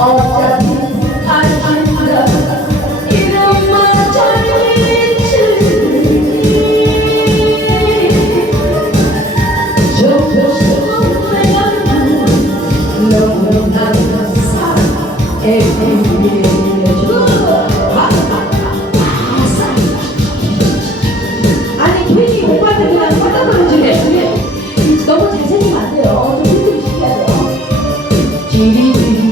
어차피 아쉽다 이름만 잘리지 저저저 내가 너무나 사랑해 아니 괜히 오빠한테 그냥 갖다 버려주네. 너무 잘생기면 안 돼요. 좀 힘들게 시켜야 돼요. 지리지리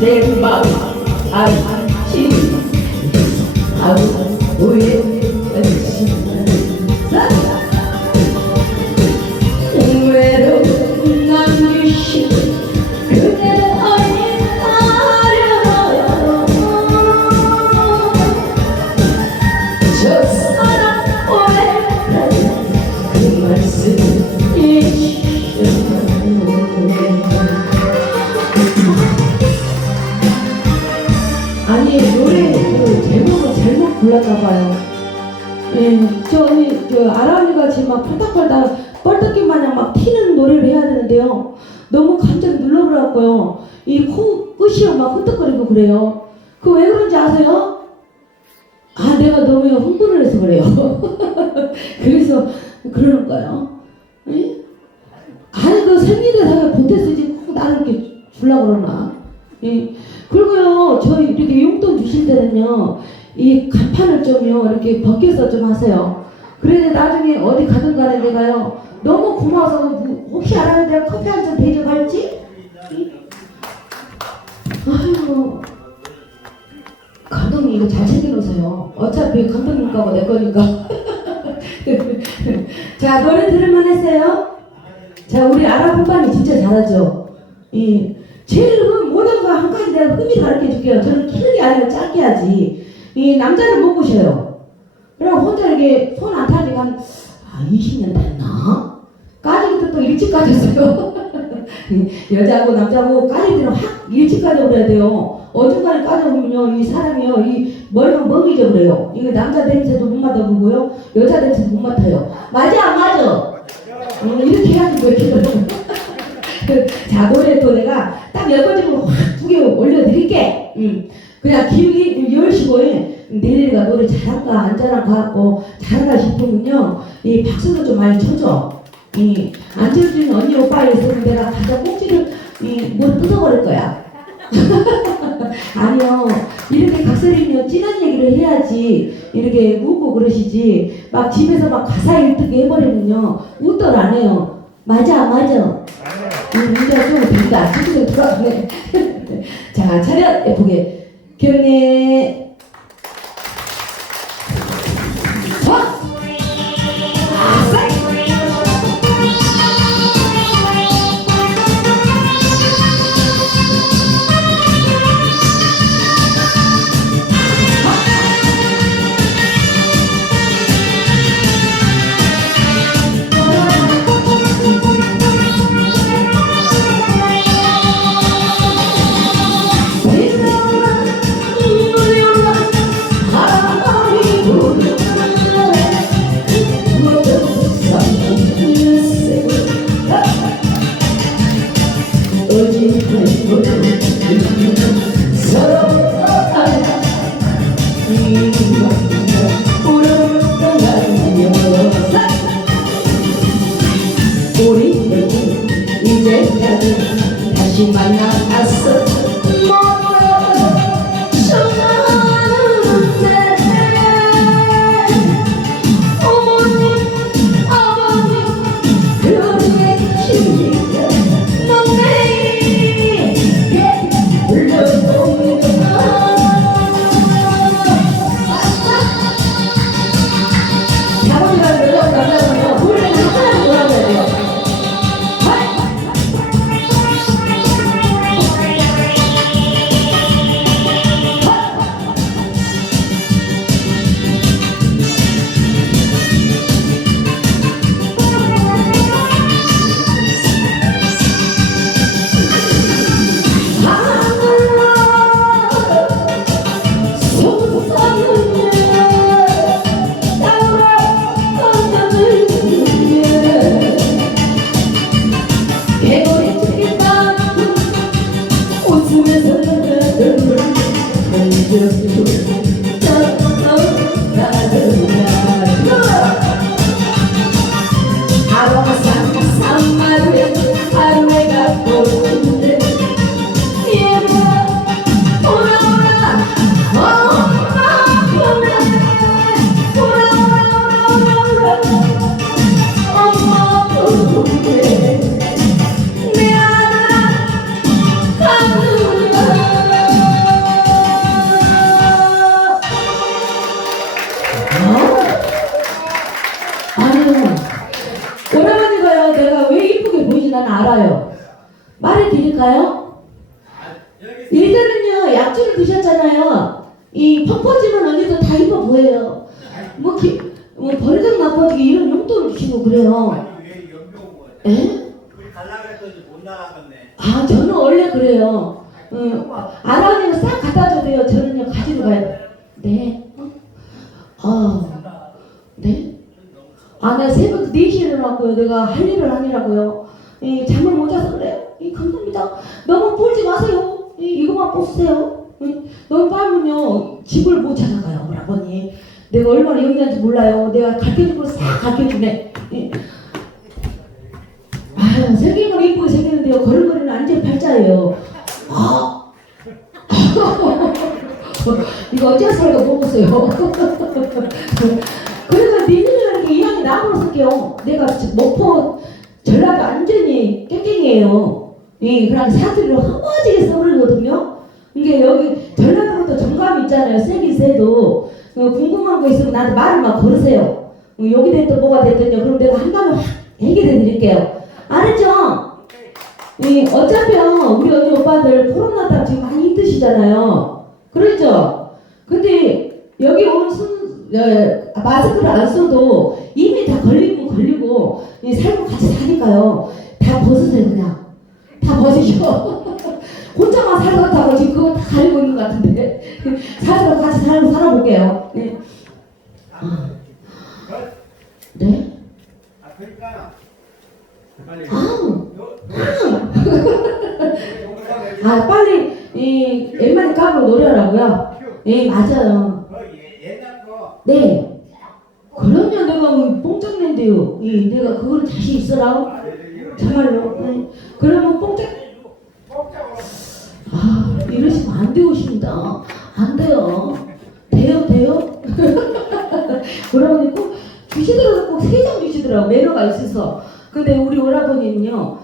내 마음 알지 아우 외로운 남주신 그대 어디 가려요 저 사람 오래 그 말씀 잊으셨나요. 아니 노래 그 제목을 잘못 골랐나봐요. 예, 저 아라니같이 막 펄딱펄딱 뻘떡기 마냥 막 튀는 노래를 해야 되는데요. 너무 갑자기 눌러버렸고요. 이 코 끝이요 막 흩떡거리고 그래요. 그 왜 그런지 아세요? 아 내가 너무 흥분을 해서 그래요. 그래서 그러는 거예요. 예? 아니 그 생리대사에 보태 쓰지 꼭 나를 이렇게 주려고 그러나. 예. 그리고요 저희 이렇게 용돈 주실 때는요 이 간판을 좀요 이렇게 벗겨서 좀 하세요. 그래야 나중에 어디 가든 간에 내가요 너무 고마워서 혹시 알았는데 내가 커피 한 잔 대접할지? 아이고 감독님 이거 잘 챙겨놓으세요. 어차피 감독님 거고 내 거니까. 자 노래 들을만 했어요? 자 우리 아랍 오빠님 진짜 잘하죠? 제일 모든 거 한 가지 내가 흠이 가르쳐 줄게요. 저는 키는 게 아니라 짧게 하지. 이 남자를 못 보셔요. 그리고 혼자 이렇게 손 안 타니까 한 20년 됐나? 까질 때또 일찍 까졌어요. 여자하고 남자하고 까질 때는 확 일찍 까져버려야 돼요. 어중간에 까져보면요 이 사람이요 이 머리가 멍해져 버려요. 이거 남자 냄새도 못 맡아보고요 여자 냄새도 못 맡아요. 맞아 안 맞아? 이렇게 해야지 왜 이렇게 자 노래 또 내가 딱 10번째로 확 2개 올려드릴게. 그냥 기억이 열시고 내리가 노래 잘할까 안 잘할까 갖고 잘할까 싶으면요 이 박수도 좀 많이 쳐줘. 안 쳐주는 언니 오빠 있으면 내가 가서 꼭지를 뭘 뜯어버릴 거야. 아니요 이렇게 각설이면 진한 얘기를 해야지 이렇게 웃고 그러시지 막 집에서 막 가사 일뜨게 해버리면요 웃덜 안 해요. 맞아 맞아. 문제가 좀 된다. 지금 돌아가네. 자 차렷 예쁘게 경례. 우리 이제까지 다시 만나봤어. 말아요? 말해드릴까요? 일단은요, 약주를 드셨잖아요. 이 펑퍼짐은 언니도 다 입어 보여요. 뭐 버리던 나빠지게 이런 용돈을 주시고 그래요. 에? 아, 저는 원래 그래요. 아라니는 싹 갖다 줘도 돼요. 저는요, 가지고 가요. 네. 네? 나 새벽 4시에 일어났고요. 내가 할 일을 하느라고요. 잠을 못 자서 그래요. 감사합니다. 너무 꼴지 마세요. 이거만 뽑으세요. 너무 빨면요 집을 못 찾아가요. 우리 아버님. 내가 얼마나 영리한지 몰라요. 내가 가르쳐줄 걸 싹 가르쳐주네. 아유, 생긴 건 이쁘게 생겼는데요. 걸음걸이는 완전 팔자예요. 이거 어찌할 수가 먹었어요. 그래서 니들이라는 게 이왕이 나무로 쓸게요. 내가 목포 전라도 완전히 깽깽이에요. 그냥 사투리로 허무지게 써버리거든요. 이게 여기 전라도로도 정감이 있잖아요. 세긴 세도. 궁금한 거 있으면 나한테 말을 막 걸으세요. 여기 됐든 뭐가 됐든요. 그럼 내가 한 방에 확 해결해 드릴게요. 알았죠? 어차피요 우리 언니 오빠들 코로나 때문에 지금 많이 힘드시잖아요. 그렇죠? 근데 여기 오는 마스크를 안 써도 이미 다 걸리면 걸리고 살고 같이 사니까요. 다 벗으세요. 그냥 다 벗으셔. 혼자만 살다고 지금 그거 다 가리고 있는 것 같은데 사실은 같이 살아볼게요. 네. 네? 빨리 엠마니 까불고 노래하라고요? 네, 맞아요. 네. 그러면 내가 뽕짝 낸대요. 내가 그걸 자신 있어라. 정말로. 그러면 뽕짝. 이러시면 안 되십니다. 안 돼요. 돼요? 그러면 꼭 주시더라도 꼭 3장 주시더라고. 매너가 있어서. 근데 우리 오라버니는요,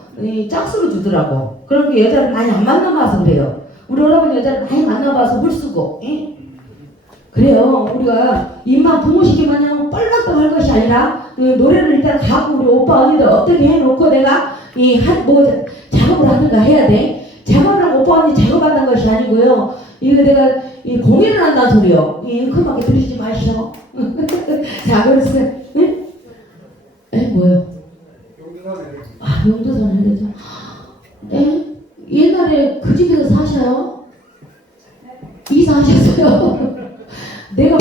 짝수로 주더라고. 그렇게 여자를 많이 안 만나봐서 그래요. 우리 오라버니 여자를 많이 만나봐서 홀수고. 그래요. 우리가 입만 부모시키면 그냥 뻘락도 할 것이 아니라 노래를 일단 가고 우리 오빠 언니들 어떻게 해놓고 내가 작업을 하든가 해야 돼. 작업을 하고 오빠 언니 작업한다는 것이 아니고요. 이거 내가 공연을 한다는 소리요. 그밖에 들으시지 마시오. 자, 그래서 뭐요? 용도산 헬레죠. 네? 옛날에 그 집에서 사셔요? 이사하셨어요? 내가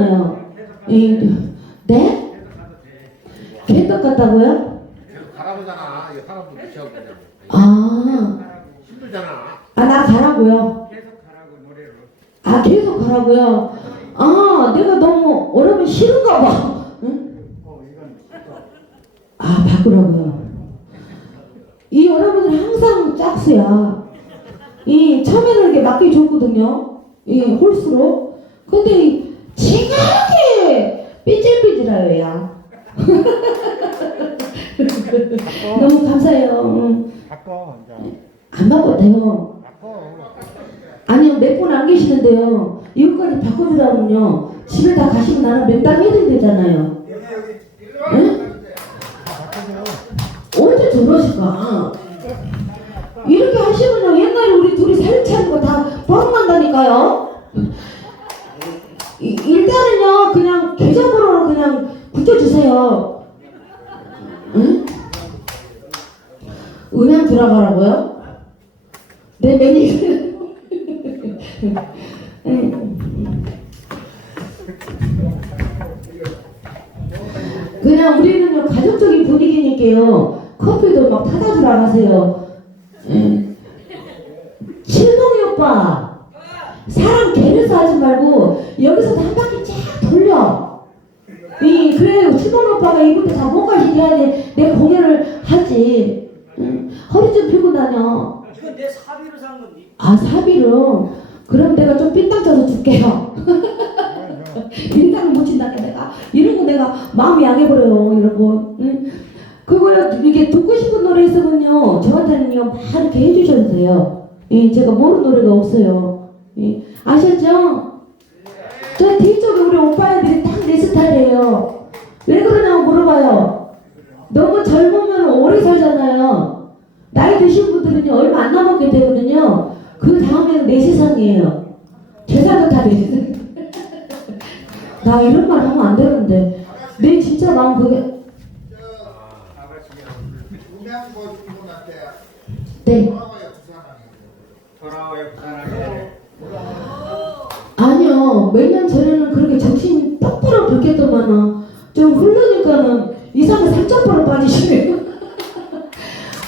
있잖아요. 네? 개떡 같다고요? 계속 가라보잖아. 이거 사람도 무시하고 그냥. 아, 힘들잖아. 나 가라고요. 계속 가라고요. 내가 너무 어려면 싫은가 봐. 응? 바꾸라고요. 이 여러분은 항상 짝수야. 이 처음에는 이렇게 맞기 좋거든요. 이 홀수로. 근데 징하게 삐질삐질해요, 야. 너무 감사해요. 바꿔 이제. 안 바꿔도 돼요. 바꿔. 아니요, 몇 분 안 계시는데요. 이거까지 바꿔주라면요. 집에 다 가시면 나는 맨땅 해드리면 되잖아요. 응? 언제 저러실까? 이렇게 하시면요, 옛날에 우리 둘이 살차는 거 다 버릇난다니까요. 일단은요, 그냥 계좌번호로 그냥 붙여주세요. 응? 은행 들어가라고요? 내 매니저. 그냥 우리는요, 가족적인 분위기니까요, 커피도 막 타다 주라 하세요. 칠동이 오빠, 사람 개려서 하지 말고 여기서도 한 바퀴 쫙 돌려. 그래 칠동이 오빠가 이분들 다 못 가시게 내 공연을 하지. 허리 좀 펴고 다녀. 이건 내 사비로 산 건데. 사비로? 그럼 내가 좀 핀땅 쳐서 줄게요. 핀땅을 못 친다니까 내가 이런 거 내가 마음이 양해버려요, 여러분. 그걸 이렇게 듣고 싶은 노래 있으면요, 저한테는요 막 이렇게 해주셔도 돼요. 제가 모르는 노래가 없어요. 아셨죠? 저 뒤쪽에 우리 오빠애들이 딱 내 스타일이에요. 왜 그러냐고 물어봐요. 너무 젊으면 오래 살잖아요. 나이 드신 분들은요 얼마 안 남았게 되거든요. 그 다음에는 내 세상이에요. 재산도 다 내 세상. 나 이런 말 하면 안 되는데 내 진짜 마음 그게. 네. 아니요, 몇 년 전에는 그렇게 정신 똑바로 바뀌었더만은 좀 흐르니까는 이상하게 살짝바로 빠지시네요.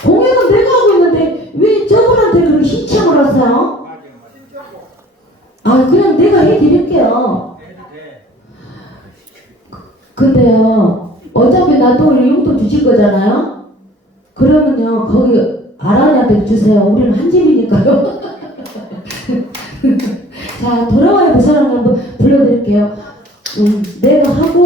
공연은 내가 하고 있는데 왜 저분한테 그렇게 신청을 하세요? 그냥 내가 해드릴게요. 근데요, 어차피 나 또 용돈 주실 거잖아요? 그러면요, 거기 아란이한테 주세요. 우리는 한 집이니까요. 자, 돌아와요. 그 사람 한번 불러드릴게요. 내가 하고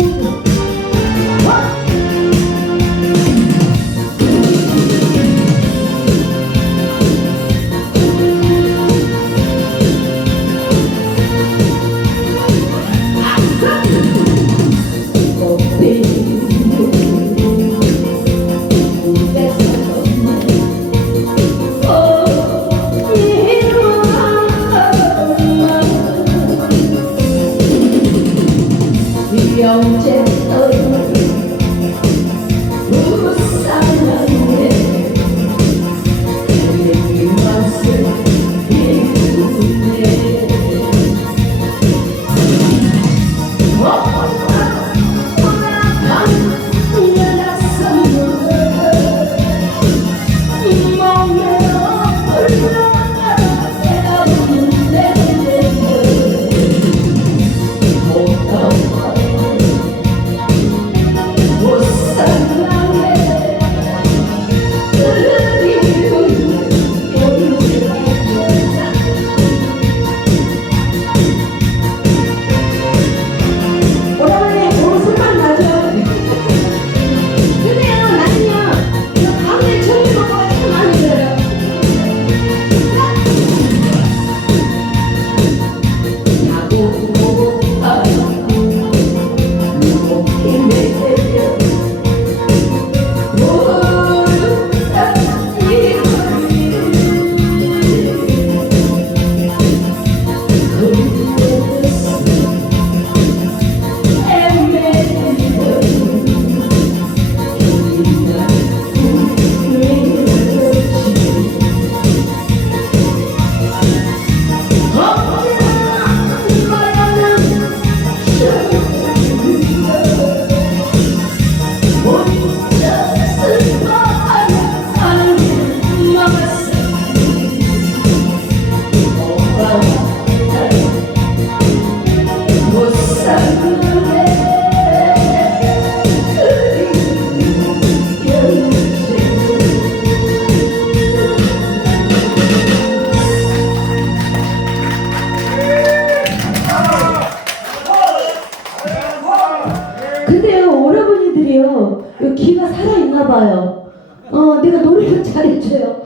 이게요, 요 귀가 살아있나 봐요. 내가 노래를 잘해줘요.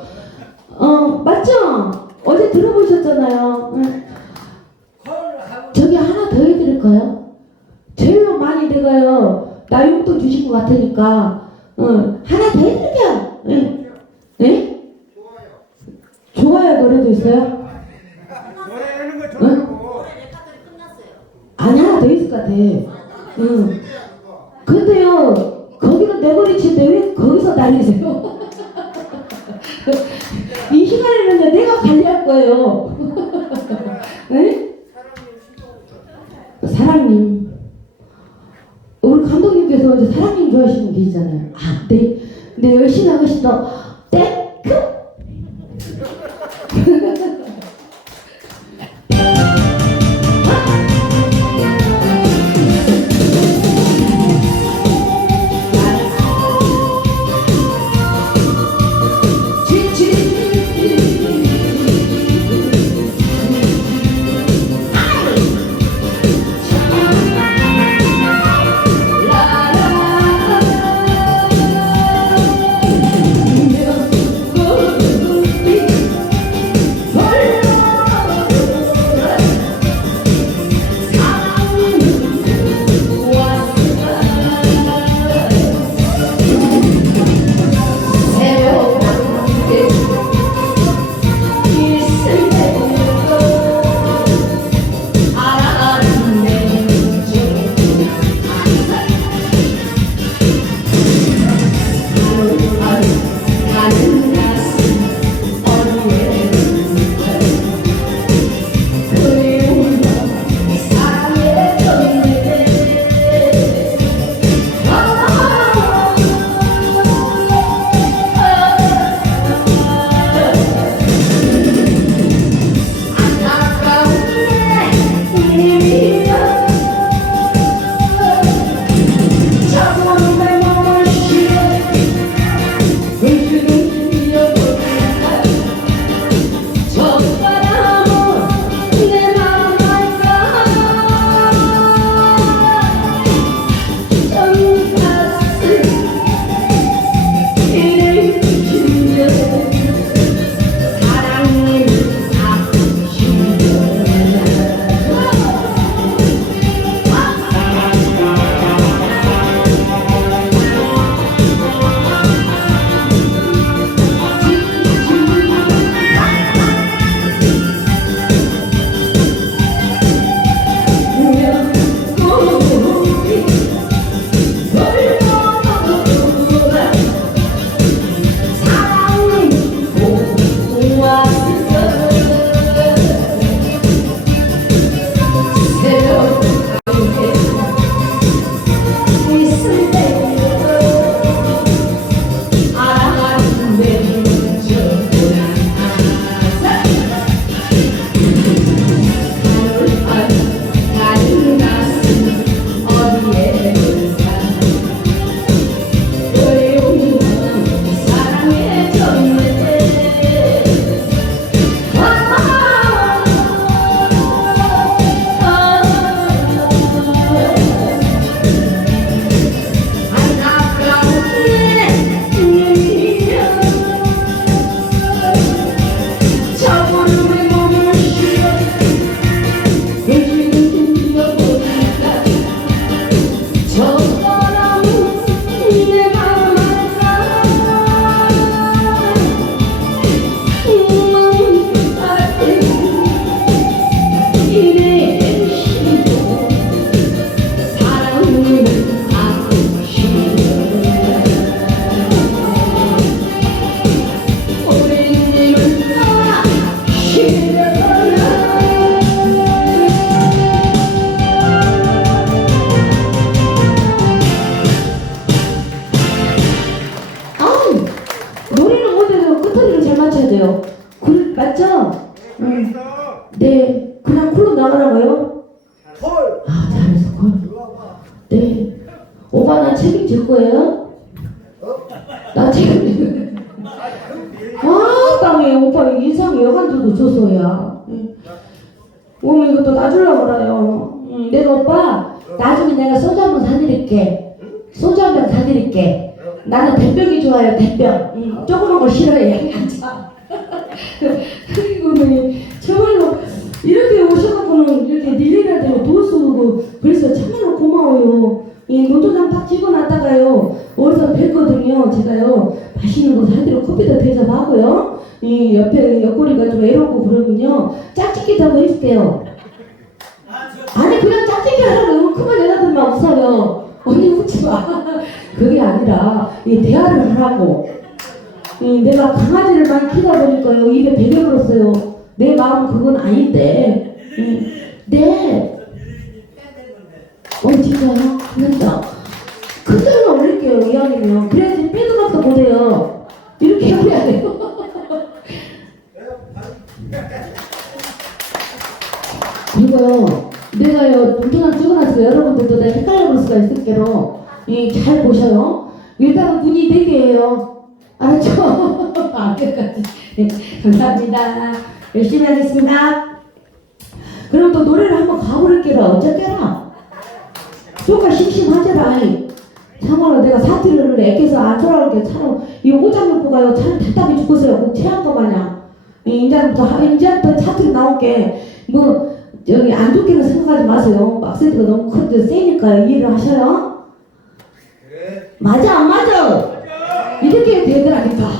맞죠? 어제 들어보셨잖아요. 응. 저기 하나 더 해드릴까요? 제일로 많이 내가요, 나 용돈 주신 것 같으니까, 하나 더 해드릴게요. 응. 네? 좋아요 노래도 있어요? 노래하는 거 좋다고. 아니 하나 더 있을 것 같아. 응. 근데요 거기는 내버리치는데 왜 거기서 다니세요? 이 시간에는요 내가 관리할 거예요. 네? 사랑님, 우리 감독님께서 이제 사랑님 좋아하시는 분 계시잖아요. 아, 네 열심히 하시다. 땡큐. 돼요. 맞죠? 네. 그냥 콜로 나가라고요? 콜! 아, 잘했어, 콜. 네. 오빠 나 책임질 거예요? 나 책임질 거예요. 아, 땅에 오빠 인상이 여간두도 줘서야. 오면 이것도 놔주려고 그래요. 내가 오빠 나중에 내가 소주 한번 사드릴게. 소주 한 병 사드릴게. 나는 대병이 좋아요, 대병. 조그만 거 싫어해, 양양차. 그리고 정말로 이렇게 오셔갖고는 이렇게 닐리나들 돈 쓰고 그래서 참말로 고마워요. 이 노조장 딱 찍어놨다가요 어디서 뵀거든요. 제가요 맛있는 거 사드리고 커피도 대접하고요. 이 옆에 옆구리가 좀 애롭고 그러면요 짝짓기도 해줄게요. 아니 그냥 짝짓기 하라고 그만 여자들만 웃어요. 언니 웃지 마. 그게 아니라 이 대화를 하라고. 내가 강아지를 많이 키우다 보니까요 입에 베개 물었어요. 내 마음은 그건 아닌데. 네. 진짜요? 진짜. 그대로 올릴게요 이왕이면. 그래야지 빼도 박도 못해요. 이렇게 해야 돼요. 이거요 내가요 눈도장 찍어놨어요. 여러분들도 내가 헷갈려 볼 수가 있을 게로 잘 보셔요. 일단은 문이 4개예요. 알았죠? 앞에까지. 네, 감사합니다. 열심히 하겠습니다. 그럼 또 노래를 한번 가버릴게라. 어쩌게라. 쪼까 심심하잖아. 참말로 내가 사투리를 애껴서 안 돌아올게. 차로 이 오장육부가요 차를 답답해 죽겠어요. 꼭 체한 거 마냥. 이제부터 사투리 나올게. 뭐 여기 안 좋게는 생각하지 마세요. 악센트가 너무 큰데 세니까요. 이해를 하셔요? 그래. 맞아 안 맞아? 이렇게 되더라니까.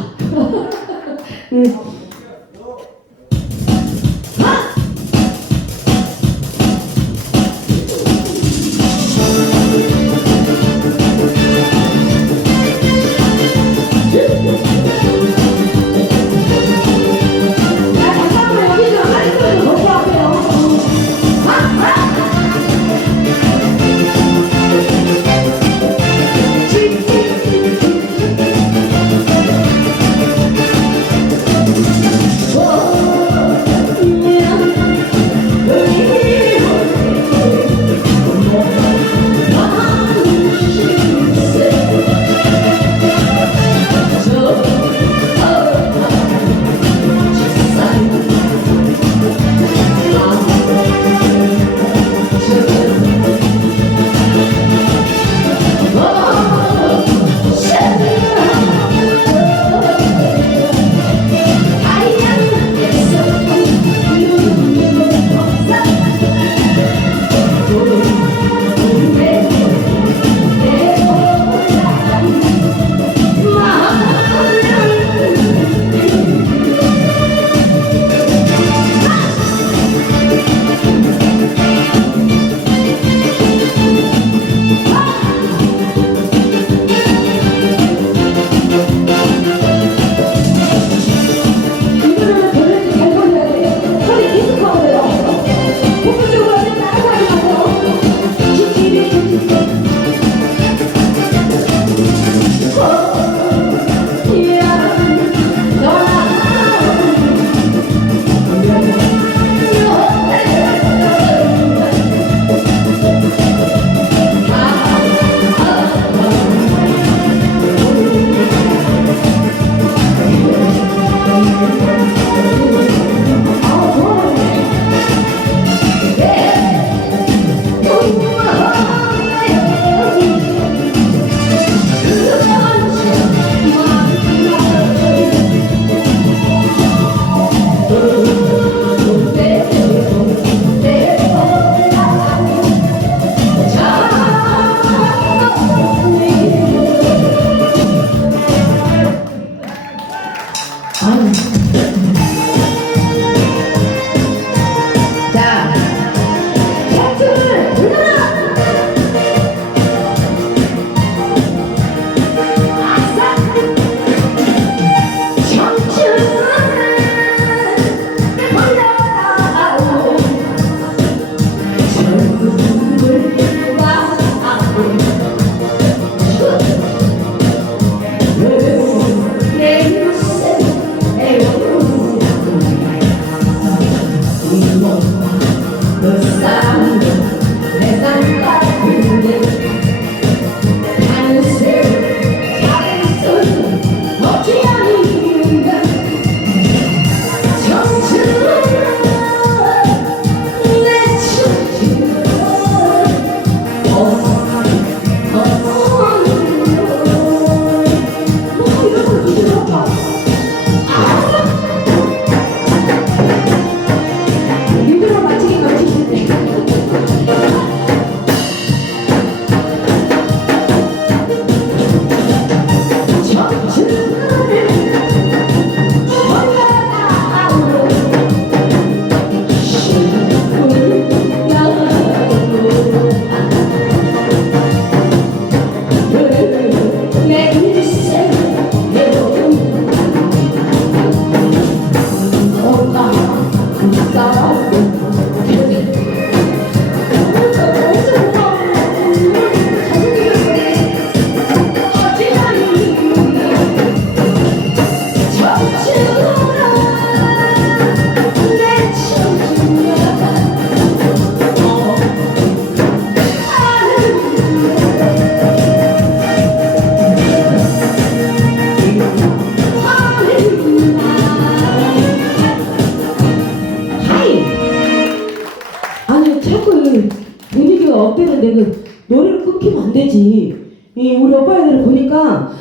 노래를 끊기면 안 되지. 우리 오빠애들 보니까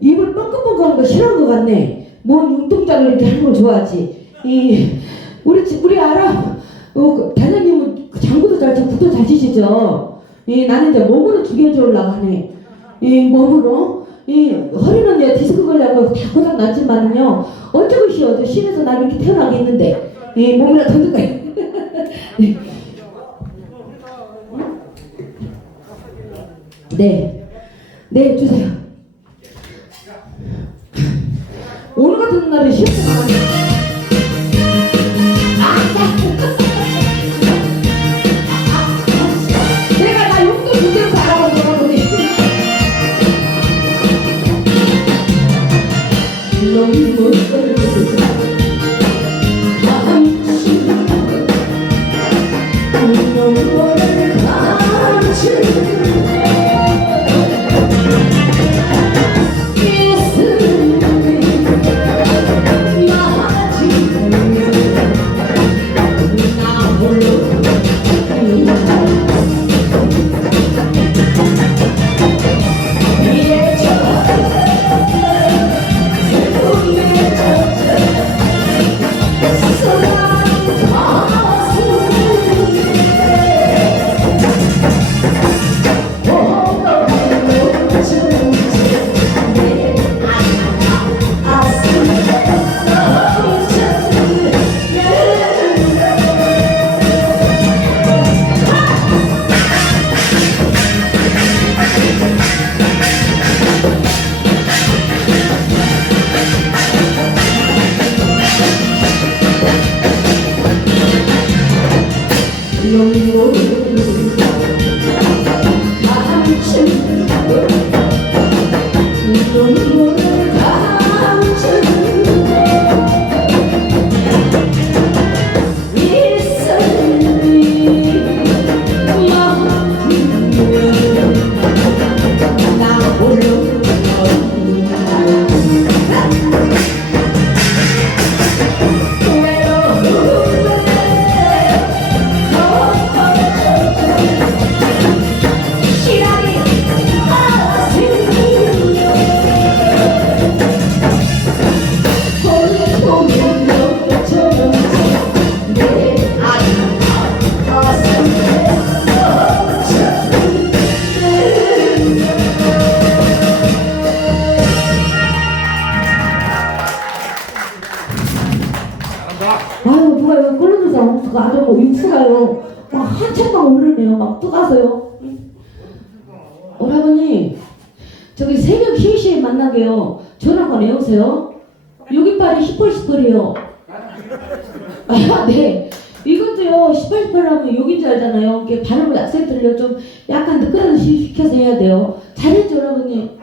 입을 뻥긋뻥긋하는 거 싫어하는 것 같네. 뭔 눈동자를 이렇게 하는 걸 좋아하지. 우리 알아. 단장님은 장구도 잘 치고 굿도 잘 치시죠. 나는 이제 몸으로 죽여주려고 하네. 몸으로. 허리는 이제 디스크 걸려고 다 고장 났지만은요. 어쩌고시오. 저 신에서 나를 이렇게 태어나게 했는데. 몸이라 던질까요? 네. 네, 주세요. 오늘 같은 날에 쉬었어. 내가 나 용돈 문제로 바라보고 보니. 너무 멋있어. 아유, 누가 이거 끓여줘서 아주 뭐 육수가요 막 한참만 오르네요. 막 뜨가서요. 오라버니 저기 새벽 3시에 만나게요. 전화 한번 해오세요. 여기빨이 시뻘시뻘이요. 아, 네. 이것도요, 시뻘시뻘하면 여긴 줄 알잖아요. 이렇게 발음을 악센트를 좀 약간 느끼하게 시켜서 해야 돼요. 잘했죠, 오라버니?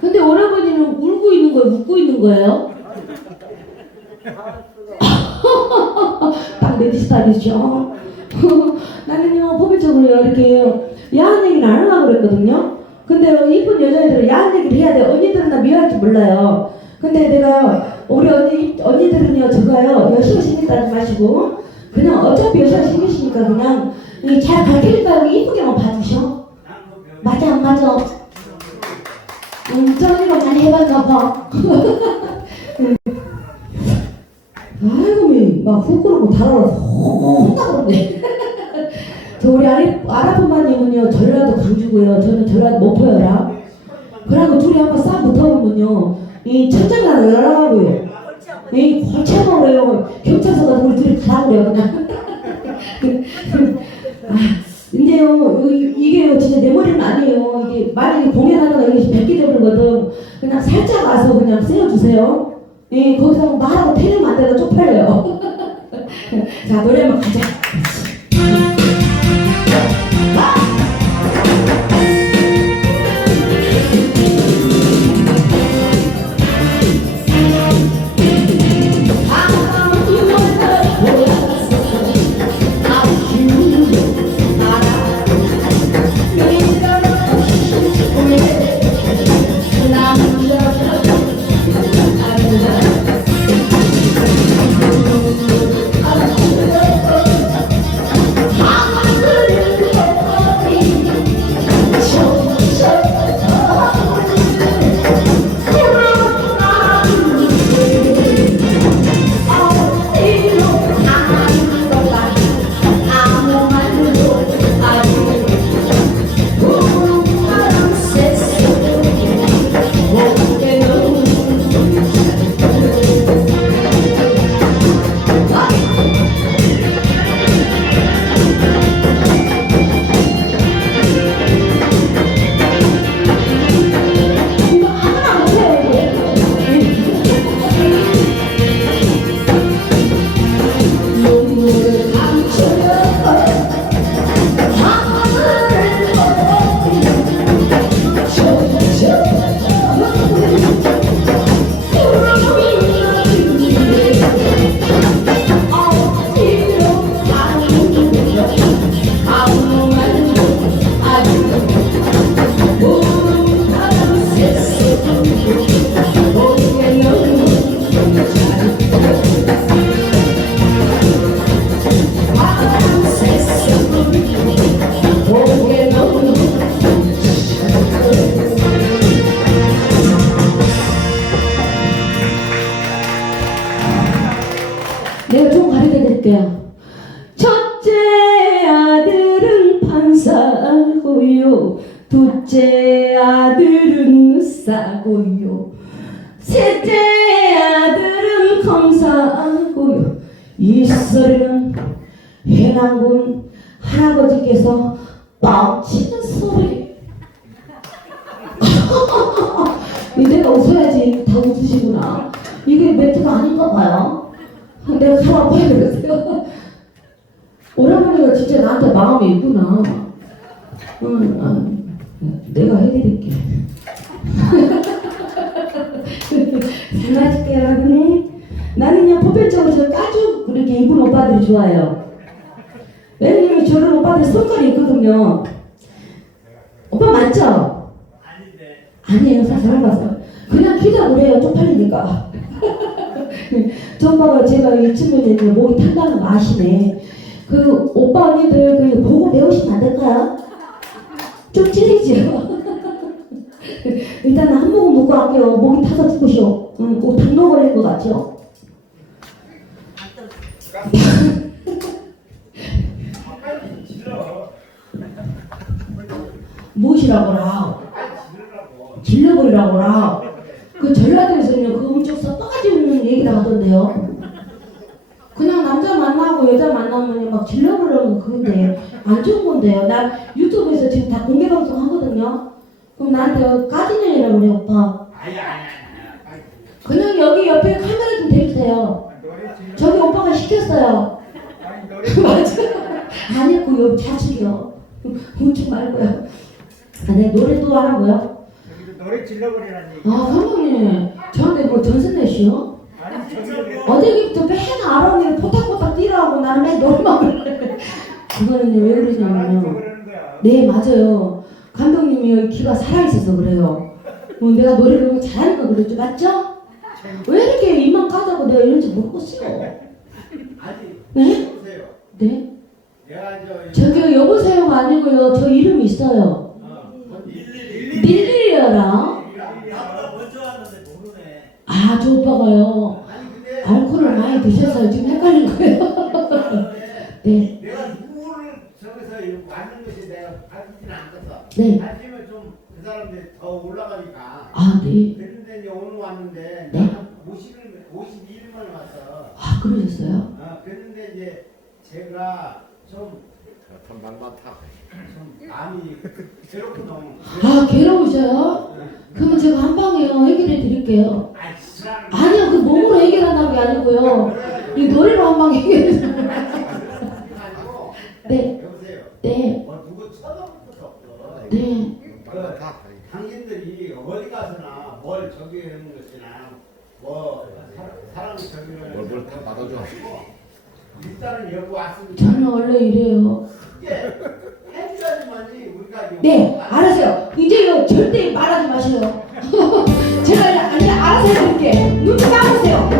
근데 오라버니는 울고 있는 거예요? 웃고 있는 거예요? 딱 내 스타일이죠. 나는요, 법률적으로요, 이렇게 야한 얘기는 안 하려고 그랬거든요. 근데 이쁜 여자애들은 야한 얘기를 해야 돼요. 언니들은 나 미워할 줄 몰라요. 근데 내가 우리 언니들은요, 저가요, 여시가 생겼다지 마시고, 그냥 어차피 여시가 생기시니까 그냥 잘 가르쳐준다고 이쁘게만 봐주셔. 맞아, 안 맞아? 저 언니가 많이 해봤나 봐. 아이고, 막 후끈하고 달아서 혼나 그러네. 저 우리 아라폰마님은요, 전라도 강주고요. 저는 전라도 목포여라. 그러고 둘이 한번 싹 붙어보면요, 이 천장을 날아가고요. 이 골차먹어요. 경찰서가 우리 둘이 가라고요, 그냥. 아, 이제요, 이게요, 진짜 내 머리는 아니에요. 이게 만약에 공연하다가 이게 뵙게 되거든. 그냥 살짝 와서 그냥 세워주세요. 거기서 말하고 테레면 안 되고 쪽팔려요. 자, 노래 한번 가자. 싸고요. 둘째 아들은 싸고요. 셋째 아들은 검사하고요. 이 소리는 해남군 할아버지께서 뻥치는 소리. 내가 웃어야지 다 웃으시구나. 이게 멘트가 아닌가 봐요. 내가 가만 아파야 되겠어요. 오라버니가 진짜 나한테 마음이 있구나. 내가 해드릴게. 장난칠게요, 여러분이. 나는요, 보편적으로 저 까죽 이렇게 입은 오빠들이 좋아요. 왜냐면 저런 오빠들 손깔이 있거든요. 오빠 맞죠? 아닌데. 아니에요, 사실 봐서. 그냥 키다 그래요, 쪽팔리니까. 저 오빠가 제가 이쯤에 이제 목이 탄다는 거 아시네. 그 오빠 언니들 그 보고 배우시면 안 될까요? 좀 찌르지요. 일단 한 모금 먹고 갈게요. 목이 타서 죽으시오. 꼭 당뇨 걸릴 것 같죠? 빨리 질러. 무엇이라고라? 빨리 질러라고. 질러버리라고라. 그 전라도에서는요, 그 엄청 썩어지는 얘기를 하던데요. 그냥 남자 만나고 여자 만나면 막 질러버리는 그건데 안 좋은 건데요. 나 유튜브에서 지금 다 공개 방송 하거든요. 그럼 나한테 까지년이라고 그래, 오빠. 아니야. 빨리. 그냥 여기 옆에 카메라 좀 대주세요. 노래 질러. 저기 오빠가 시켰어요. 아니 노래. 맞아. 아니, 그 옆 좌측이요. 웃지 말고요. 아, 내 노래도 하라고요? 여기도 노래 질러버리라는 얘기. 아, 감독님. 저한테 뭐 전세 내시오? 아니 저기 어제부터 맨 아론이를 포탁포탁 뛰라고 나는 맨 노래만 부르는데 그거는요 왜 그러냐면요. 그러는 거야. 네 맞아요. 감독님이 귀가 살아있어서 그래요. 내가 노래를 너무 잘하니까 그랬죠. 맞죠? 왜 이렇게 입만 까다고 내가 이런지 모르겠어요. 아니. 네? 보세요. 네? 내가 저기요 여보세요가 아니고요. 저 이름 있어요. 일일이. 릴리어랑. 나보다 먼저 하는데 모르네. 아 저 오빠가요. 아니 근데 알코올을 많이 드셔서 지금 헷갈린 거예요. 네. 내가 누구를 저기서 이렇게 맞는 것이 내가 밝히진 않겠어. 네. 밝히면 좀 그 사람들이 더 올라가니까. 아 네. 그런데 이제 오늘 왔는데 네. 한 52일 만에 왔어. 아 그러셨어요? 그런데 이제 제가 좀 많다. 마음이 괴롭고 너무. 아 괴로우셔요? 그러면 제가 한 방에요 해결해 드릴게요. 아이 지랄. 아니요 그 몸으로 해결한다는 게 아니고요. 이 노래로 한 방 해결해. 아니고. 네. 여보세요. 네. 뭐 누구 쳐다볼 것도 없어. 네. 많다. 당신들이 어디 가서나 뭘 저기 하는 것이나 뭐 사람 저기를 뭘다 받아줘. 일단은 여기 왔으니까 저는 원래 이래요. 이게 해줘야지만이 우리가 이거 네 알았어요. 이제요 절대 말하지 마세요. 제가 이제 알아서 해드릴게. 눈치 감으세요.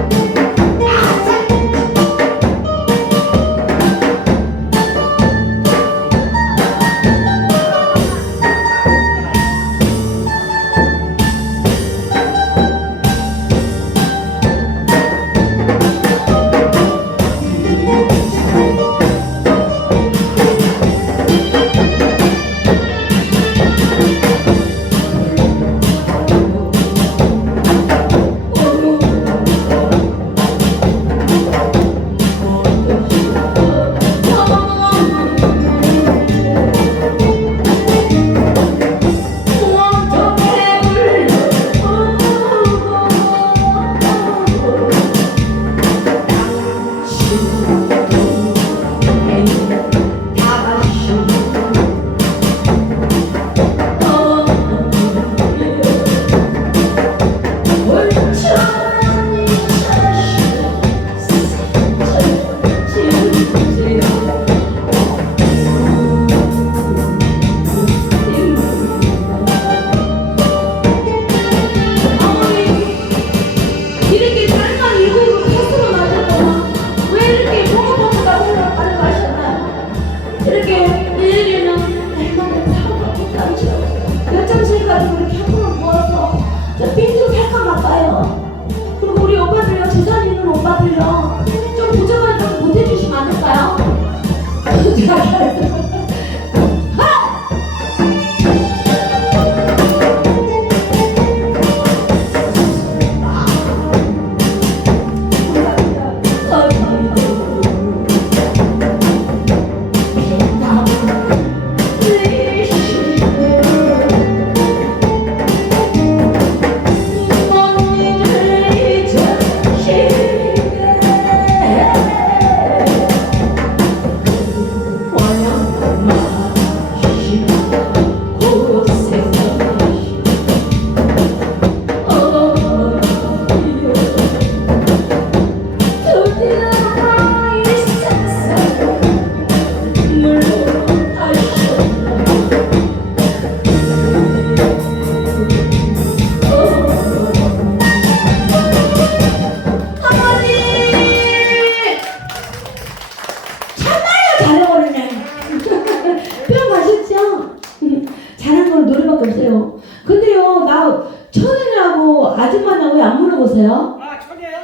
없어요. 근데요, 나 천은이하고 아줌마냐고 왜 안 물어보세요? 아, 천이에요?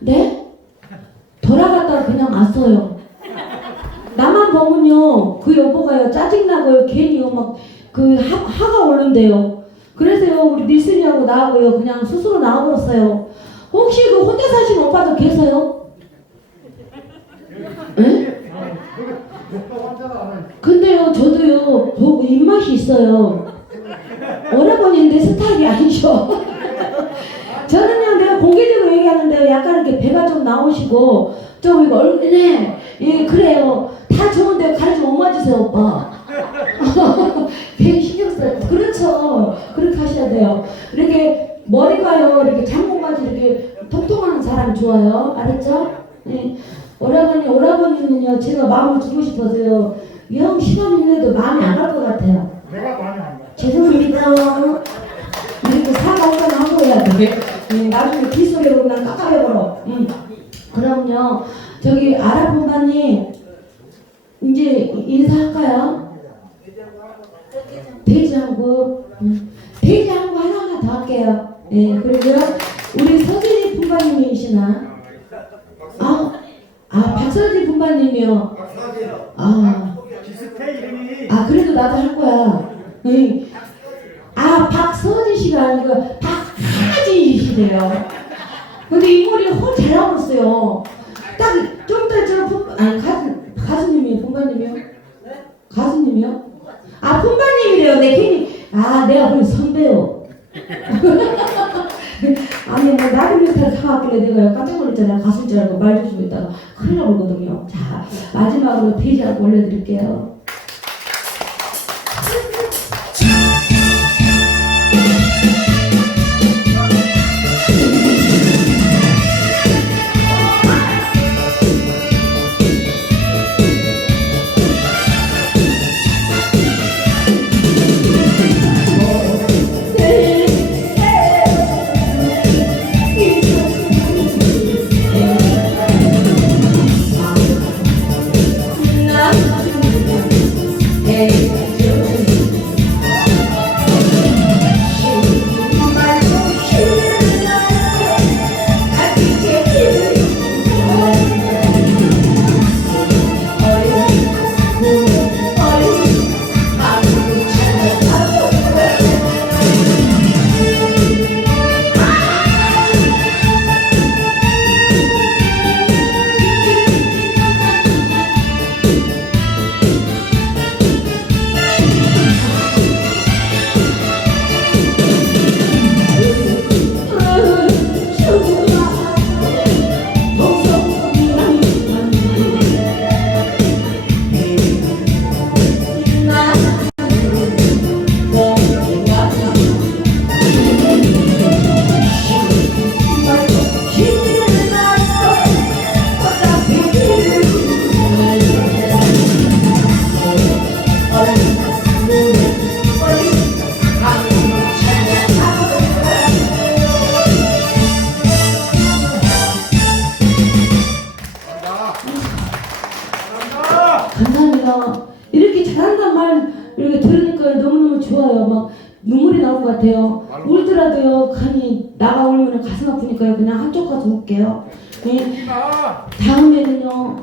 네? 돌아갔다가 그냥 왔어요. 나만 보면요, 그 여보가요, 짜증나고요, 괜히요, 막, 화가 오른대요. 그래서요, 우리 닐슨이하고 나하고요, 그냥 스스로 나와버렸어요. 혹시 그 혼자 사신 오빠도 계세요? 예? 근데요, 저도요, 보고 입맛이 있어요. 오라버니 내 스타일이 아니죠. 저는요, 내가 공개적으로 얘기하는데 약간 이렇게 배가 좀 나오시고, 좀 이거 얼굴에, 예, 그래요. 다 좋은데 가르쳐 못 맞으세요, 오빠. 배 신경 써요. 그렇죠. 그렇게 하셔야 돼요. 이렇게 머리가요, 이렇게 장군까지 이렇게 통통하는 사람이 좋아요. 알았죠? 예. 오라버니는요, 제가 마음을 주고 싶어서요, 영 시간 있는데도 마음이 안 갈 것 같아요. 내가 많이 안 가. 죄송합니다. 이렇게 사과 한번 하고 해야 돼. 나중에 빗소리로 난 깎아내버려. 그럼요. 저기 아랍분반님 이제 인사할까요? 돼지한국. 돼지한국 하나만 더 할게요. 예, 그리고요 우리 서진이 분반님이시나? 박서진 분반님이요. 비슷해, 이름이. 그래도 나도 할 거야. 응. 박서진 씨가 아니고 박하진 씨래요. 근데 이 머리 헐 잘 나왔어요. 딱 좀 이따 가수님이요, 분반님이요? 가수님이요? 분반님이래요. 내 괜히 내가 그래 선배요. 아니 뭐 나를 멘탈 사왔길래 내가 깜짝 놀랐잖아요. 가수인 줄 알고 말 조심히 있다가 큰일 나거든요. 자, 마지막으로 돼지하고 올려드릴게요. 감사합니다. 이렇게 잘한다는 말 이렇게 들으니까 너무너무 좋아요. 막 눈물이 나올 것 같아요. 울더라도요, 간이 나가 울면 가슴 아프니까요. 그냥 한쪽 가서 울게요. 네. 다음에는요,